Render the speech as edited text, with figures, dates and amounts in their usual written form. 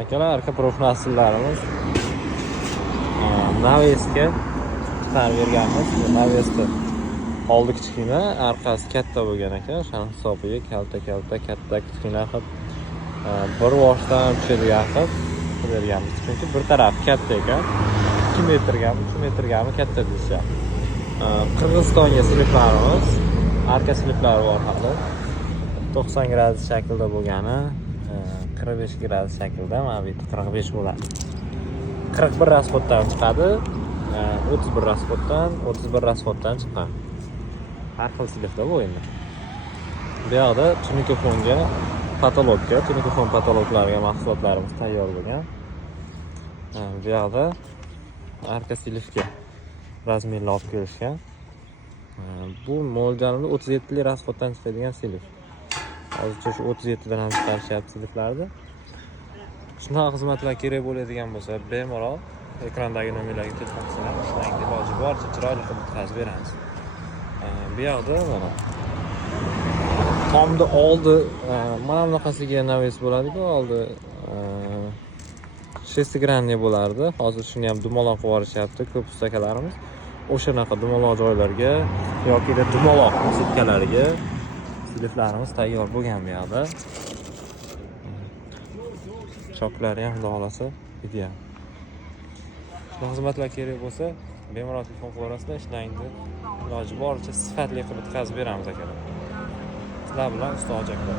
Akalar arka profnasillarimiz Naveska chiqarib berganmiz. Naveska oldi kichkina, orqasi katta bo'lgan ekan. O'shaning hisobiga katta kichkina qilib bir boshdan tushadigan qilib berganmiz. Chunki bir taraf katta ekan. 2 metrgami katta deyishyapti. Qirg'izistonga sliplarimiz, arka sliplari bor hali. 90 gradus shaklda bo'lgani, 45 gradus shaklda, mana bu yerda 45 bo'ladi. 41 rasxoddan chiqadi, 31 rasxoddan, 31 rasxoddan chiqadi. Har xil slipda bu endi. Bu yoqda tunikofonga, patologga, tunikofon patologlarga mahsulotlarimiz tayyor bo'lgan. Bu yoqda arka slipga razmerlar olib kelishgan. Bu mo'ljalda 37 li rasxoddan chiqadigan slip. Hozircha shu 37 dan ham chiqarishyapti sliplarni. Shunaqa xizmatlar kerak bo'ladigan bo'lsa, bemalol ekrandagi nomerlarga telefon qilsanglar, shunday iloji boricha chiroyli qilib bitkazib beramiz. Bu yoqda mana tomda oldi mana bunaqasiga naves bo'ladi-ku, oldi shestigranniy bo'lardi. Hozir shuni ham dumaloq qilib yuborishyapti ko'p ustakalarimiz. O'shanaqa dumaloq joylarga yoki dumaloq sutkalariga sliplarimiz tayyor bo'lgan bu yoqda. Choklari ham xudo xolasa ideal. Shunaqa xizmatlar kerak bo'lsa, bemalol telefon qilaverasizlar, ishlaydi. Iloji boricha sifatli qilib bitkazib beramiz akalar. Sizlar bilan usta Hoji aka.